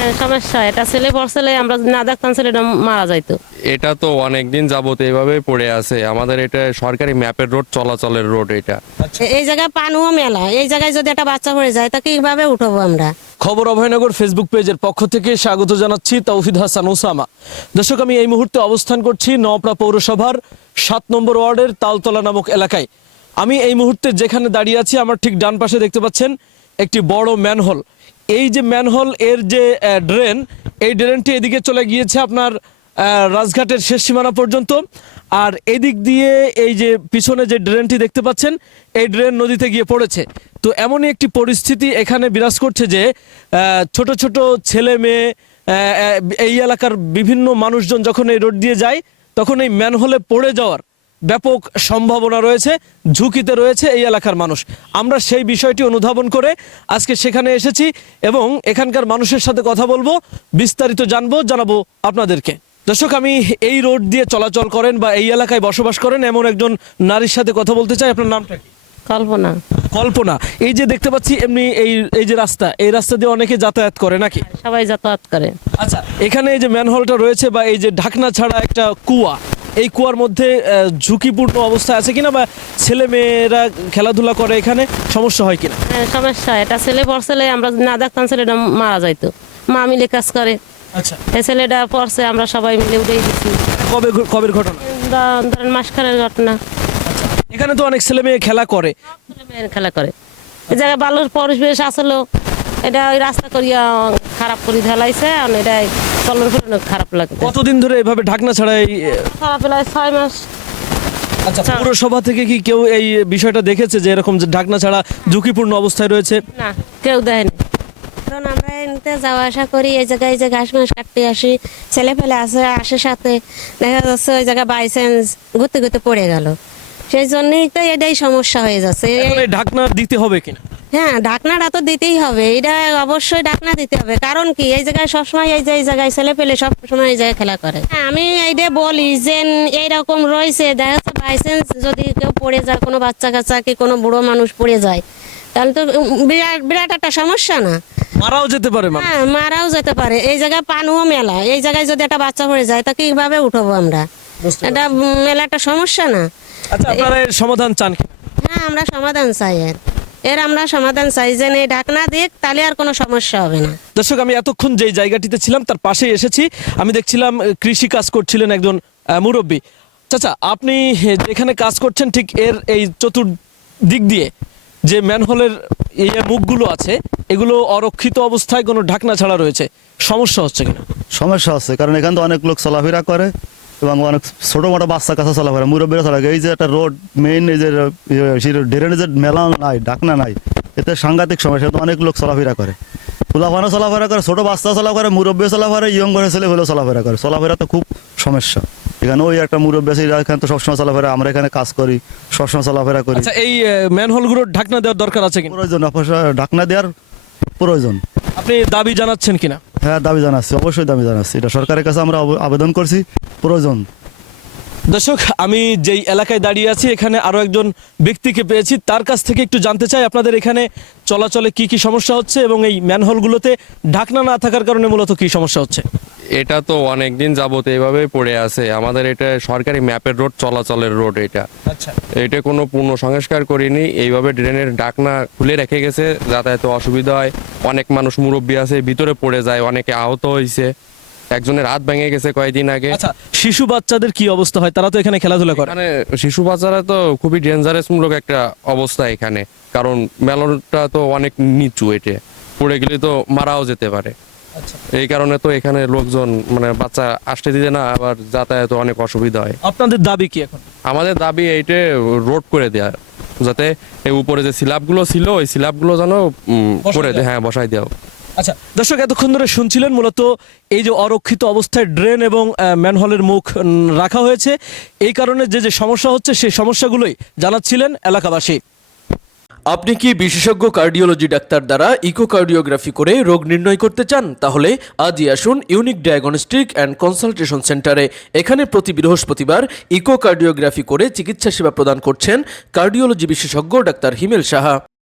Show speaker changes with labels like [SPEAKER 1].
[SPEAKER 1] সমস্যা, এটা ছেলে পড়ছিলে আমরা না দেখতাম ছেলেটা মারা যাইতো।
[SPEAKER 2] এটা তো অনেকদিন যাবত এইভাবে পড়ে আছে। আমাদের এটা সরকারি ম্যাপের রোড, চলাচলের রোড এটা।
[SPEAKER 1] এই জায়গায় পানুও মেলা, এই জায়গায় যদি একটা বাচ্চা পড়ে যায় তা কিভাবে উঠবো আমরা?
[SPEAKER 3] খবর অভয়নগর ফেসবুক পেজের পক্ষ থেকে স্বাগত জানাচ্ছি তৌহিদ হাসান ওসামা। দর্শক, আমি এই মুহূর্তে অবস্থান করছি নওপাড়া পৌরসভার 7 নম্বর ওয়ার্ডের তালতলা নামক এলাকায়। আমি এই মুহূর্তে যেখানে দাঁড়িয়ে আছি, আমার ঠিক ডান পাশে দেখতে পাচ্ছেন একটি বড় ম্যানহোল। এই যে ম্যানহোল এর যে ড্রেন, এই ড্রেনটি এদিকে চলে গিয়েছে আপনার রাজঘাটের শেষ সীমানা পর্যন্ত। আর এদিক দিয়ে এই যে পিছনে যে ড্রেনটি দেখতে পাচ্ছেন, এই ড্রেন নদীতে গিয়ে পড়েছে। তো এমনই একটি পরিস্থিতি এখানে বিরাজ করছে যে ছোট ছোট ছেলে মেয়ে, এই এলাকার বিভিন্ন মানুষজন যখন এই রোড দিয়ে যায়, তখন এই ম্যানহোলে পড়ে যাওয়ার ব্যাপক সম্ভাবনা রয়েছে, ঝুঁকিতে রয়েছে এই এলাকার মানুষ। আমরা সেই বিষয়টি অনুধাবন করে আজকে সেখানে এসেছি এবং এখানকার মানুষের সাথে কথা বলবো, বিস্তারিত জানাবো আপনাদেরকে। দর্শক, আমি এই রোড দিয়ে চলাচল করেন বা এই এলাকায় বসবাস করেন এমন একজন নারীর সাথে কথা বলতে চাই। আপনার নামটা কি?
[SPEAKER 1] কল্পনা।
[SPEAKER 3] কল্পনা, এই যে দেখতে পাচ্ছি এমনি এই যে রাস্তা, এই রাস্তা দিয়ে অনেকে যাতায়াত করে নাকি?
[SPEAKER 1] সবাই যাতায়াত করে।
[SPEAKER 3] আচ্ছা, এখানে এই যে ম্যানহোলটা রয়েছে বা এই যে ঢাকনা ছাড়া একটা কুয়া, এই কুয়ার মধ্যে ঝুঁকিপূর্ণ অবস্থা আছে কিনা বা ছেলে মেয়েরা খেলাধুলা করে, এখানে সমস্যা হয় কিনা?
[SPEAKER 1] সমস্যা, এটা ছেলে পড়ছিলে আমরা না দেখতাম ছেলেটা মারা যাইতো। মা মিলে কাজ করে।
[SPEAKER 3] আচ্ছা,
[SPEAKER 1] এই ছেলেটা পড়ছে, আমরা সবাই মিলে উঠেই দিচ্ছি।
[SPEAKER 3] কবের ঘটনা?
[SPEAKER 1] ধরেন মাসখানের ঘটনা।
[SPEAKER 3] এখানে তো অনেক ছেলে মেয়ে খেলা করে।
[SPEAKER 1] ছেলে মেয়ের খেলা করে। এই জায়গায় বালুর পরিবেশ আসলো, এটা ওই রাস্তা করিয়া খারাপ করে ফেলাইছে। আর এটা চলন ফেরানো খারাপ লাগে।
[SPEAKER 3] কতদিন ধরে এভাবে ঢাকনা ছাড়া
[SPEAKER 1] খারাপ ফেলায় 6 মাস।
[SPEAKER 3] আচ্ছা, পৌরসভা থেকে কি কেউ এই বিষয়টা দেখেছে যে এরকম যে ঢাকনা ছাড়া ঝুঁকিপূর্ণ অবস্থায় রয়েছে?
[SPEAKER 1] না, কেউ দেয়নি।
[SPEAKER 4] কারণ আমরা এমনিতে যাওয়া আসা করি, এই জায়গায় যে ঘাস মাস কাটতে আসি, ছেলে ফেলে আসে সাথে, দেখা যাচ্ছে ওই জায়গায় বাই চান্স ঘুরতে ঘুরতে পড়ে গেল। সেই জন্যই তো এটাই সমস্যা হয়ে যাচ্ছে।
[SPEAKER 3] এখন এই ঢাকনা দিতে হবে কিনা?
[SPEAKER 4] হ্যাঁ, ঢাকনাটা তো দিতেই হবে, এটা অবশ্যই ঢাকনা দিতে হবে। কারণ কি, এই জায়গায় সবসময় এই জায়গায় ছেলে পেলে সবসময় এই জায়গায় খেলা করে। হ্যাঁ, আমি এইটা বলি যে এইরকম রয়েছে, দেখা যাচ্ছে বাই চান্স যদি কেউ পড়ে যায়, কোনো বাচ্চা কাচ্চা কি কোনো বুড়ো মানুষ পড়ে যায়, তাহলে তো বিরাট বিরাট একটা সমস্যা না?
[SPEAKER 3] মারাও যেতে পারে।
[SPEAKER 4] হ্যাঁ, মারাও যেতে পারে। এই জায়গায় পানুও মেলা, এই জায়গায় যদি একটা বাচ্চা পড়ে যায় তা কিভাবে উঠবো আমরা? এটা মেলা একটা সমস্যা না?
[SPEAKER 3] আচ্ছা, আপনারা এর সমাধান চান কিনা?
[SPEAKER 4] হ্যাঁ, আমরা সমাধান চাই। আমরা সমাধান চাই যে এই ঢাকনা দিক, তাহলে আর কোনো সমস্যা হবে না।
[SPEAKER 3] দর্শক, আমি এতক্ষণ যেই জায়গাটিতে ছিলাম তার পাশেই এসেছি। আমি দেখছিলাম কৃষি কাজ করছিলেন একজন মুরব্বী। চাচা, আপনি যেখানে কাজ করছেন ঠিক এর এই চতুর্দিক দিয়ে যে ম্যানহোলের এই মুখগুলো আছে, এগুলো অরক্ষিত অবস্থায় কোনো ঢাকনা ছাড়া রয়েছে, সমস্যা হচ্ছে কিনা?
[SPEAKER 5] সমস্যা হচ্ছে, কারণ এখানে তো অনেক লোক চলাফেরা করে এবং অনেক ছোট মোটো বাচ্চা কাছে চলাফেরা, মুরব্বীরা চলাফেরা। এই যে একটা রোড মেইন, এই যে ড্রেনের যে মেলা নাই, ঢাকনা নাই, এতে সাংঘাতিক সমস্যা। তো অনেক লোক চলাফেরা করে, ফুলাফানো চলাফেরা করে, ছোট বাচ্চা চলাফেরা করে, মুরব্বী চলাফেরা, ইয়ং বয়সের ছেলে হলেও চলাফেরা করে। চলাফেরা তো খুব সমস্যা এখানে। ওই একটা মুরব্বী আছে, এখানে তো সবসময় চলাফেরা, আমরা এখানে কাজ করি, সবসময় চলাফেরা করি।
[SPEAKER 3] আচ্ছা, এই ম্যানহোলগুলোর ঢাকনা দেওয়ার দরকার আছে কিনা?
[SPEAKER 5] প্রয়োজন, ঢাকনা দেওয়ার প্রয়োজন।
[SPEAKER 3] আপনি দাবি জানাচ্ছেন কিনা?
[SPEAKER 5] হ্যাঁ, দাবি জানাচ্ছি, অবশ্যই দাবি জানাচ্ছি। এটা সরকারের কাছে আমরা আবেদন করছি, প্রয়োজন।
[SPEAKER 3] দর্শক, আমি যেই এলাকায় দাঁড়িয়ে আছি এখানে আরো একজন ব্যক্তিকে পেয়েছি, তার কাছ থেকে একটু জানতে চাই আপনাদের এখানে চলাচলে কি কি সমস্যা হচ্ছে এবং এই ম্যানহোলগুলোতে ঢাকনা না থাকার কারণে মূলত কি সমস্যা হচ্ছে।
[SPEAKER 2] এটা তো অনেকদিন যাবত এইভাবে পড়ে আছে। আমাদের এটা সরকারি ম্যাপের রোড, চলাচলের রোড এটা।
[SPEAKER 3] আচ্ছা,
[SPEAKER 2] এটা কোনো পূর্ণ সংস্কার করিনি, এইভাবে ড্রেনের ঢাকনা খুলে রেখে গেছে, যাতায়াতে অসুবিধা হয়। অনেক মানুষ মুরব্বী আছে, ভিতরে পড়ে যায়, অনেকে আহত হয়েছে, একজনের হাত ভেঙে গেছে কয়েকদিন আগে।
[SPEAKER 3] আচ্ছা, শিশু বাচ্চাদের কি অবস্থা হয়? তারা তো এখানে খেলাধুলা করে।
[SPEAKER 2] মানে শিশু বাচ্চারা তো খুবই ডেঞ্জারাস মূলক একটা অবস্থা এখানে, কারণ মেলনটা তো অনেক নিচু, এটে পড়ে গেলে তো মারাও যেতে পারে। এই কারণে তো এখানে লোকজন মানে বাচ্চা আসতে দিতে না, আবার যাতায়াতে অনেক অসুবিধা হয়।
[SPEAKER 3] আপনাদের দাবি কি এখন?
[SPEAKER 2] আমাদের দাবি এইটা রোড করে দেওয়া, যাতে এই উপরে যে স্ল্যাবগুলো ছিল ওই স্ল্যাবগুলো যেন করে দেয়, হ্যাঁ বসাই দেওয়া।
[SPEAKER 3] আচ্ছা দর্শক, এতক্ষণ ধরে শুনছিলেন মূলত এই যে অরক্ষিত অবস্থায় ড্রেন এবং ম্যানহোলের মুখ রাখা হয়েছে, এই কারণে যে যে সমস্যা হচ্ছে সেই সমস্যাগুলোই জানাচ্ছিলেন এলাকাবাসী। আপনি কি বিশেষজ্ঞ কার্ডিওলজি ডাক্তার দ্বারা ইকোকার্ডিওগ্রাফি করে রোগ নির্ণয় করতে চান? তাহলে আজই আসুন ইউনিক ডায়াগনস্টিক অ্যান্ড কনসালটেশন সেন্টারে। এখানে প্রতি বৃহস্পতিবার ইকোকার্ডিওগ্রাফি করে চিকিৎসা সেবা প্রদান করছেন কার্ডিওলজি বিশেষজ্ঞ ডাক্তার হিমেল সাহা।